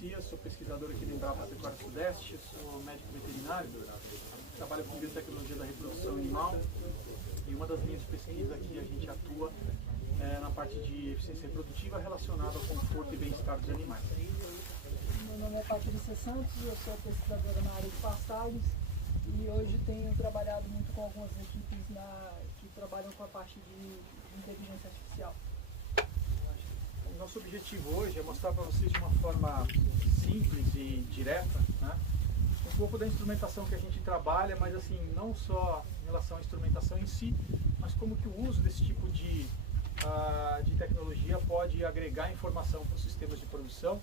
Messias, sou pesquisador aqui da Embrapa Pecuária Sudeste, sou médico veterinário, trabalho com biotecnologia da reprodução animal e uma das linhas de pesquisa que a gente atua é na parte de eficiência reprodutiva relacionada ao conforto e bem-estar dos animais. Meu nome é Patrícia Santos, eu sou pesquisadora na área de pastagens e hoje tenho trabalhado muito com algumas equipes que trabalham com a parte de inteligência artificial. O nosso objetivo hoje é mostrar para vocês de uma forma simples e direta, né, um pouco da instrumentação que a gente trabalha, mas assim, não só em relação à instrumentação em si, mas como que o uso desse tipo de tecnologia pode agregar informação para os sistemas de produção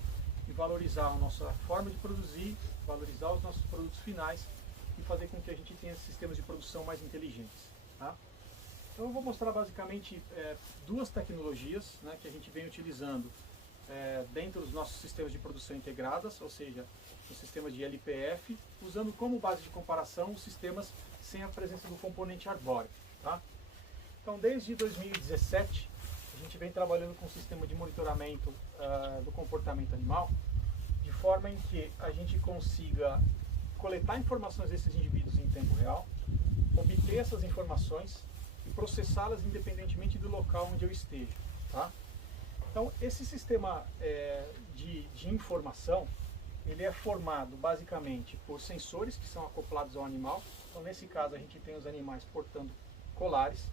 e valorizar a nossa forma de produzir, valorizar os nossos produtos finais e fazer com que a gente tenha sistemas de produção mais inteligentes. Tá? Então eu vou mostrar basicamente duas tecnologias, né, que a gente vem utilizando dentro dos nossos sistemas de produção integradas, ou seja, os sistemas de LPF, usando como base de comparação os sistemas sem a presença do componente arbóreo. Tá? Então desde 2017 a gente vem trabalhando com um sistema de monitoramento do comportamento animal, de forma em que a gente consiga coletar informações desses indivíduos em tempo real, obter essas informações e processá-las independentemente do local onde eu esteja. Tá? Então esse sistema de informação, ele é formado basicamente por sensores que são acoplados ao animal. Então nesse caso a gente tem os animais portando colares,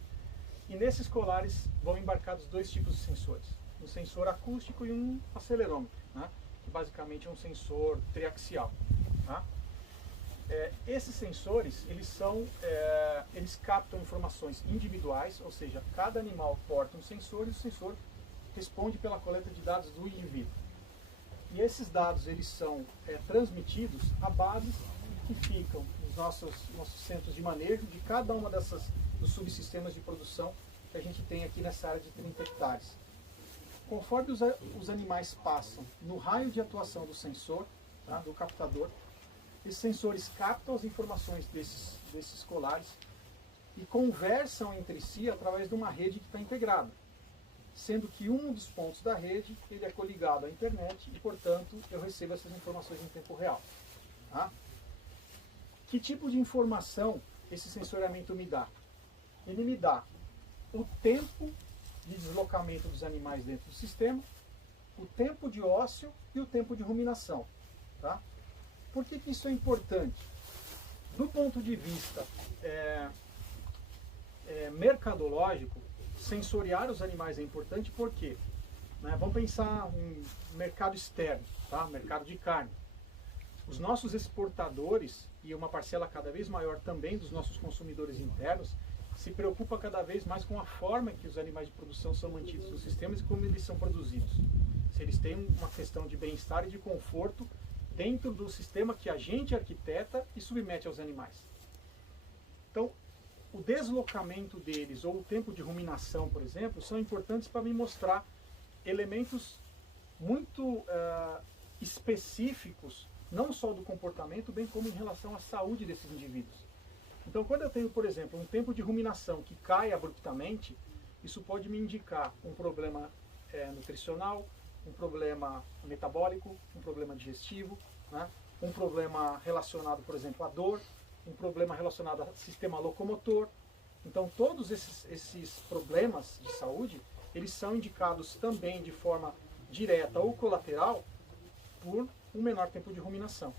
e nesses colares vão embarcados dois tipos de sensores, um sensor acústico e um acelerômetro, né, que basicamente é um sensor triaxial. Tá? Esses sensores, eles captam informações individuais, ou seja, cada animal porta um sensor e o sensor responde pela coleta de dados do indivíduo. E esses dados eles são transmitidos a bases que ficam nos nossos centros de manejo de cada uma dos subsistemas de produção que a gente tem aqui nessa área de 30 hectares. Conforme os animais passam no raio de atuação do sensor, tá, do captador, esses sensores captam as informações desses colares e conversam entre si através de uma rede que está integrada, sendo que um dos pontos da rede ele é coligado à internet e, portanto, eu recebo essas informações em tempo real. Tá? Que tipo de informação esse sensoriamento me dá? Ele me dá o tempo de deslocamento dos animais dentro do sistema, o tempo de ócio e o tempo de ruminação. Tá? Por que isso é importante? Do ponto de vista mercadológico, sensoriar os animais é importante porque, né, vamos pensar em mercado externo, tá? Mercado de carne. Os nossos exportadores e uma parcela cada vez maior também dos nossos consumidores internos se preocupa cada vez mais com a forma que os animais de produção são mantidos nos sistemas e como eles são produzidos. Se eles têm uma questão de bem-estar e de conforto dentro do sistema que a gente arquiteta e submete aos animais. Então, o deslocamento deles ou o tempo de ruminação, por exemplo, são importantes para me mostrar elementos muito específicos, não só do comportamento, bem como em relação à saúde desses indivíduos. Então, quando eu tenho, por exemplo, um tempo de ruminação que cai abruptamente, isso pode me indicar um problema nutricional, um problema metabólico, um problema digestivo, né? Um problema relacionado, por exemplo, à dor, um problema relacionado ao sistema locomotor. Então, todos esses problemas de saúde, eles são indicados também de forma direta ou colateral por um menor tempo de ruminação.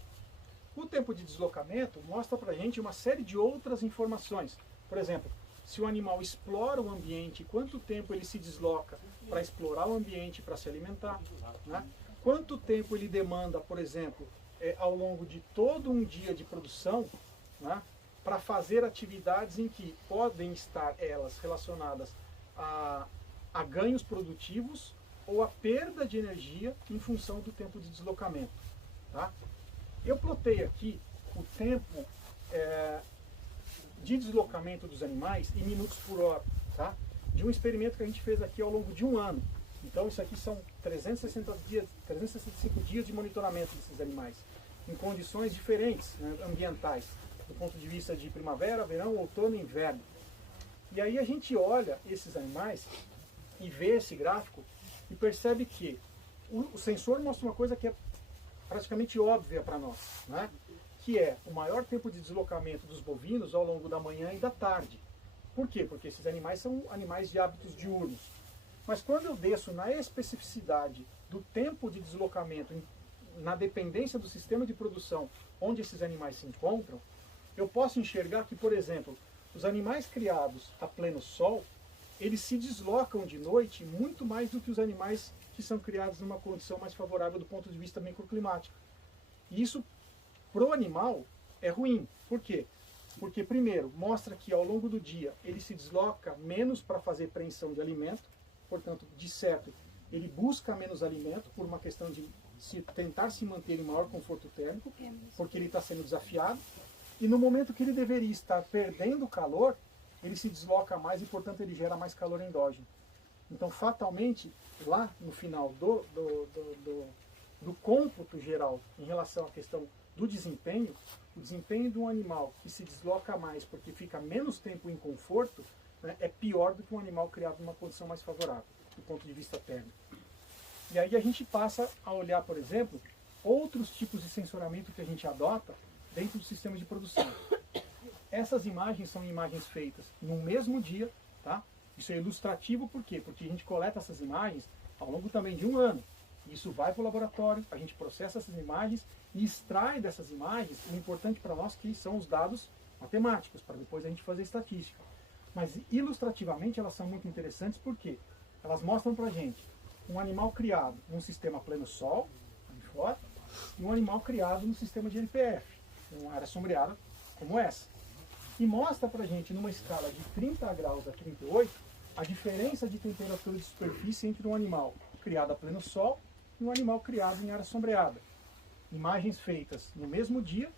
O tempo de deslocamento mostra para a gente uma série de outras informações. Por exemplo, se o animal explora o ambiente, quanto tempo ele se desloca para explorar o ambiente, para se alimentar, né? Quanto tempo ele demanda, por exemplo, ao longo de todo um dia de produção, né, para fazer atividades em que podem estar elas relacionadas a ganhos produtivos ou a perda de energia em função do tempo de deslocamento. Tá? Eu plotei aqui o tempo de deslocamento dos animais em minutos por hora, tá? De um experimento que a gente fez aqui ao longo de um ano. Então isso aqui são 365 dias de monitoramento desses animais, em condições diferentes, né, ambientais, do ponto de vista de primavera, verão, outono e inverno. E aí a gente olha esses animais e vê esse gráfico e percebe que o sensor mostra uma coisa que é praticamente óbvia para nós, né? Que é o maior tempo de deslocamento dos bovinos ao longo da manhã e da tarde. Por quê? Porque esses animais são animais de hábitos diurnos. Mas quando eu desço na especificidade do tempo de deslocamento, na dependência do sistema de produção onde esses animais se encontram, eu posso enxergar que, por exemplo, os animais criados a pleno sol, eles se deslocam de noite muito mais do que os animais que são criados numa condição mais favorável do ponto de vista microclimático. E isso, para o animal, é ruim. Por quê? Porque, primeiro, mostra que ao longo do dia ele se desloca menos para fazer preensão de alimento, portanto, de certo, ele busca menos alimento por uma questão de tentar se manter em maior conforto térmico, porque ele está sendo desafiado. E no momento que ele deveria estar perdendo calor, ele se desloca mais e, portanto, ele gera mais calor endógeno. Então, fatalmente, lá no final do cômputo geral em relação à questão do desempenho, o desempenho de um animal que se desloca mais porque fica menos tempo em conforto, né, é pior do que um animal criado numa condição mais favorável, do ponto de vista térmico. E aí a gente passa a olhar, por exemplo, outros tipos de sensoramento que a gente adota dentro do sistema de produção. Essas imagens são imagens feitas no mesmo dia, tá? Isso é ilustrativo por quê? Porque a gente coleta essas imagens ao longo também de um ano. Isso vai para o laboratório, a gente processa essas imagens e extrai dessas imagens o importante para nós que são os dados matemáticos, para depois a gente fazer estatística. Mas ilustrativamente elas são muito interessantes porque elas mostram para a gente um animal criado num sistema pleno sol, ali fora, e um animal criado no sistema de LPF, uma área sombreada como essa. E mostra para a gente, numa escala de 30 graus a 38, a diferença de temperatura de superfície entre um animal criado a pleno sol e um animal criado em área sombreada. Imagens feitas no mesmo dia,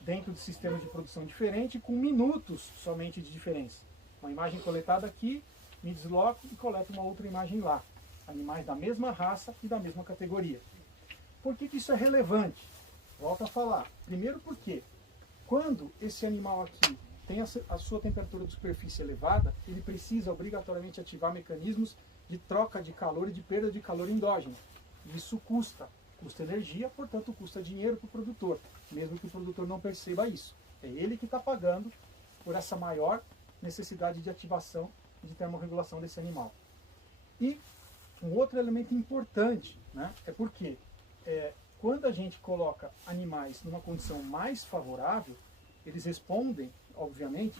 dentro de sistemas de produção diferente, com minutos somente de diferença. Uma imagem coletada aqui, me desloco e coleto uma outra imagem lá. Animais da mesma raça e da mesma categoria. Por que isso é relevante? Volto a falar. Primeiro porque, quando esse animal aqui tem a sua temperatura de superfície elevada, ele precisa obrigatoriamente ativar mecanismos de troca de calor e de perda de calor endógeno. Isso custa energia, portanto custa dinheiro para o produtor, mesmo que o produtor não perceba isso. É ele que está pagando por essa maior necessidade de ativação e de termorregulação desse animal. E um outro elemento importante, né, é porque quando a gente coloca animais numa condição mais favorável, eles respondem, obviamente,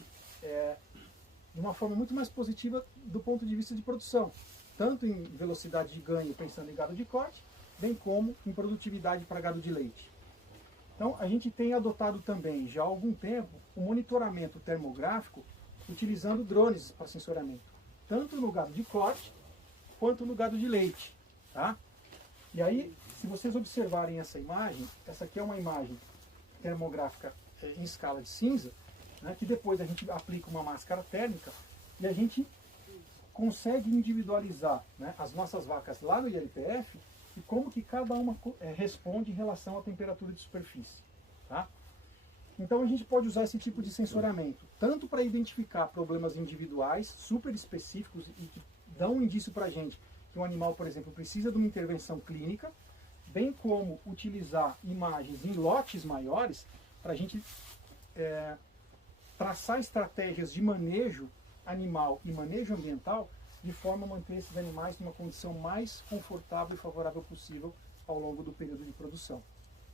de uma forma muito mais positiva do ponto de vista de produção, tanto em velocidade de ganho, pensando em gado de corte, bem como em produtividade para gado de leite. Então, a gente tem adotado também, já há algum tempo, o monitoramento termográfico utilizando drones para sensoramento, tanto no gado de corte, quanto no gado de leite. Tá? E aí, se vocês observarem essa imagem, essa aqui é uma imagem termográfica em escala de cinza, né, que depois a gente aplica uma máscara térmica e a gente consegue individualizar, né, as nossas vacas lá no ILPF e como que cada uma responde em relação à temperatura de superfície. Tá? Então a gente pode usar esse tipo de sensoramento, tanto para identificar problemas individuais super específicos e que dão um indício para a gente que um animal, por exemplo, precisa de uma intervenção clínica, bem como utilizar imagens em lotes maiores para a gente traçar estratégias de manejo animal e manejo ambiental de forma a manter esses animais numa condição mais confortável e favorável possível ao longo do período de produção.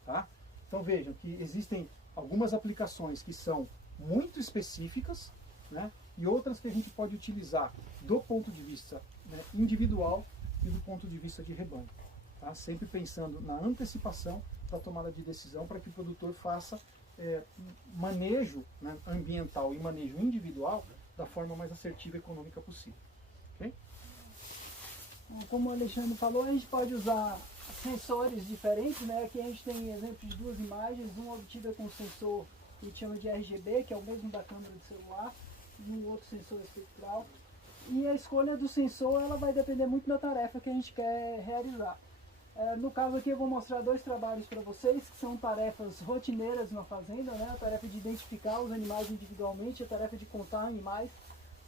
Tá? Então vejam que existem algumas aplicações que são muito específicas, né, e outras que a gente pode utilizar do ponto de vista, né, individual e do ponto de vista de rebanho. Tá? Sempre pensando na antecipação da tomada de decisão para que o produtor faça manejo, né, ambiental e manejo individual da forma mais assertiva e econômica possível. Okay? Como o Alexandre falou, a gente pode usar sensores diferentes, né? Aqui a gente tem exemplo de duas imagens, uma obtida com sensor que a gente chama de RGB, que é o mesmo da câmera do celular, e um outro sensor espectral. E a escolha do sensor ela vai depender muito da tarefa que a gente quer realizar. No caso aqui eu vou mostrar dois trabalhos para vocês, que são tarefas rotineiras na fazenda, né? A tarefa de identificar os animais individualmente, a tarefa de contar animais.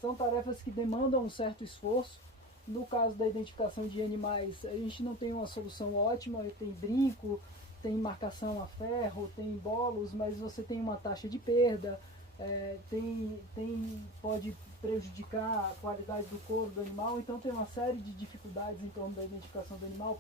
São tarefas que demandam um certo esforço. No caso da identificação de animais, a gente não tem uma solução ótima, tem brinco, tem marcação a ferro, tem bolos, mas você tem uma taxa de perda, pode prejudicar a qualidade do couro do animal, então tem uma série de dificuldades em torno da identificação do animal,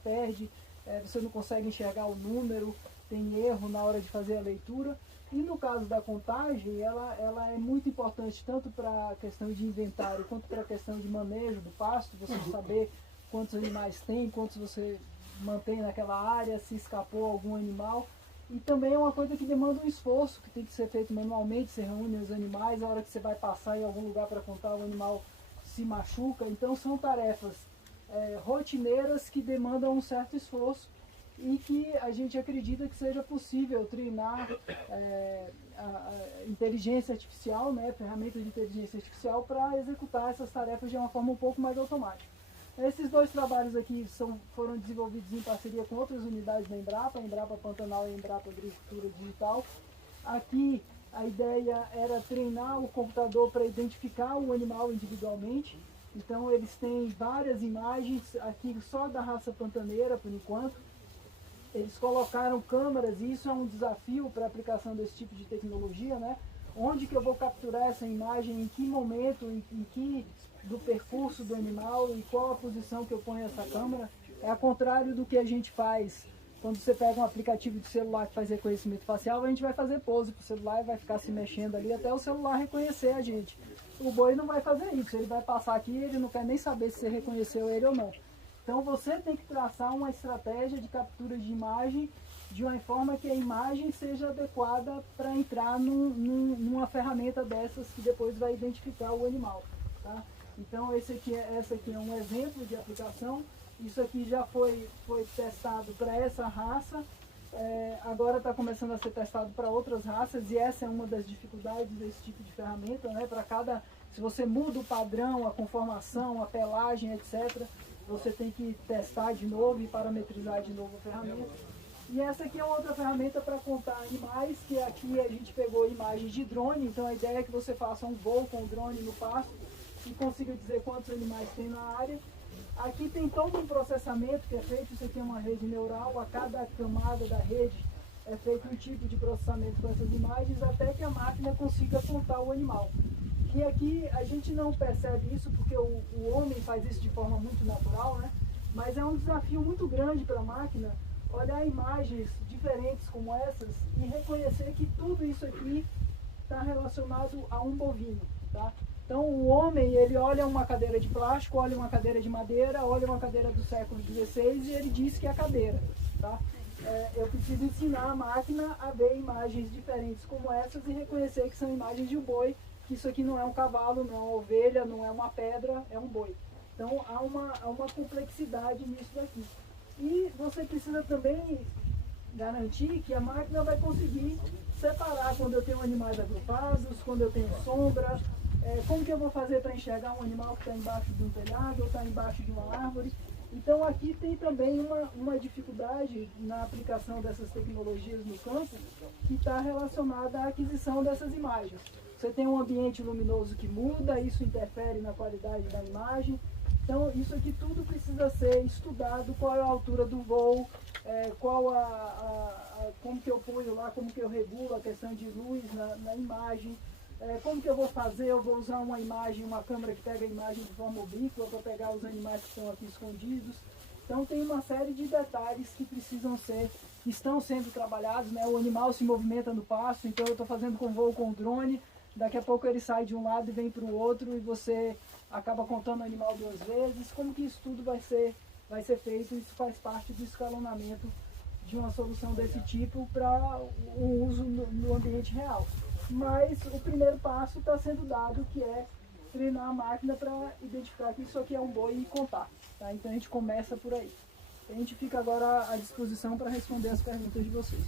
você não consegue enxergar o número, tem erro na hora de fazer a leitura. E no caso da contagem, ela é muito importante tanto para a questão de inventário quanto para a questão de manejo do pasto, você saber quantos animais tem, quantos você mantém naquela área, se escapou algum animal. E também é uma coisa que demanda um esforço, que tem que ser feito manualmente, você reúne os animais, a hora que você vai passar em algum lugar para contar, o animal se machuca. Então são tarefas rotineiras que demandam um certo esforço e que a gente acredita que seja possível treinar a inteligência artificial, né, ferramentas de inteligência artificial para executar essas tarefas de uma forma um pouco mais automática. Esses dois trabalhos aqui foram desenvolvidos em parceria com outras unidades da Embrapa, a Embrapa Pantanal e a Embrapa Agricultura Digital. Aqui a ideia era treinar o computador para identificar o animal individualmente. Então eles têm várias imagens, aqui só da raça pantaneira por enquanto. Eles colocaram câmeras e isso é um desafio para a aplicação desse tipo de tecnologia, né? Onde que eu vou capturar essa imagem, em que momento, em que do percurso do animal e qual a posição que eu ponho essa câmera. É ao contrário do que a gente faz quando você pega um aplicativo de celular que faz reconhecimento facial, a gente vai fazer pose para o celular e vai ficar se mexendo ali até o celular reconhecer a gente. O boi não vai fazer isso, ele vai passar aqui e ele não quer nem saber se você reconheceu ele ou não. Então você tem que traçar uma estratégia de captura de imagem de uma forma que a imagem seja adequada para entrar numa ferramenta dessas que depois vai identificar o animal. Tá? Então essa aqui é um exemplo de aplicação. Isso aqui já foi testado para essa raça, agora está começando a ser testado para outras raças e essa é uma das dificuldades desse tipo de ferramenta, né? Se você muda o padrão, a conformação, a pelagem, etc., você tem que testar de novo e parametrizar de novo a ferramenta. E essa aqui é outra ferramenta para contar animais, que aqui a gente pegou imagens de drone, então a ideia é que você faça um voo com o drone no pasto e consiga dizer quantos animais tem na área. Aqui tem todo um processamento que é feito, isso aqui é uma rede neural, a cada camada da rede é feito um tipo de processamento com essas imagens até que a máquina consiga contar o animal. E aqui a gente não percebe isso porque o homem faz isso de forma muito natural, né? Mas é um desafio muito grande para a máquina olhar imagens diferentes como essas e reconhecer que tudo isso aqui está relacionado a um bovino, tá? Então o homem, ele olha uma cadeira de plástico, olha uma cadeira de madeira, olha uma cadeira do século XVI e ele diz que é cadeira, tá? Eu preciso ensinar a máquina a ver imagens diferentes como essas e reconhecer que são imagens de um boi, que isso aqui não é um cavalo, não é uma ovelha, não é uma pedra, é um boi. Então há uma complexidade nisso daqui. E você precisa também garantir que a máquina vai conseguir separar quando eu tenho animais agrupados, quando eu tenho sombra, como que eu vou fazer para enxergar um animal que está embaixo de um telhado ou está embaixo de uma árvore. Então aqui tem também uma dificuldade na aplicação dessas tecnologias no campo que está relacionada à aquisição dessas imagens. Você tem um ambiente luminoso que muda, isso interfere na qualidade da imagem. Então isso aqui tudo precisa ser estudado, qual é a altura do voo, como que eu ponho lá, como que eu regulo a questão de luz na imagem, como que eu vou fazer, eu vou usar uma imagem, uma câmera que pega a imagem de forma oblíqua para pegar os animais que estão aqui escondidos. Então tem uma série de detalhes que estão sendo trabalhados, né? O animal se movimenta no pasto, então eu estou fazendo voo com o drone, daqui a pouco ele sai de um lado e vem para o outro e você acaba contando o animal duas vezes. Como que isso tudo vai ser feito? Isso faz parte do escalonamento de uma solução desse tipo para o uso no ambiente real. Mas o primeiro passo está sendo dado, que é treinar a máquina para identificar que isso aqui é um boi e contar. Tá? Então a gente começa por aí. A gente fica agora à disposição para responder as perguntas de vocês.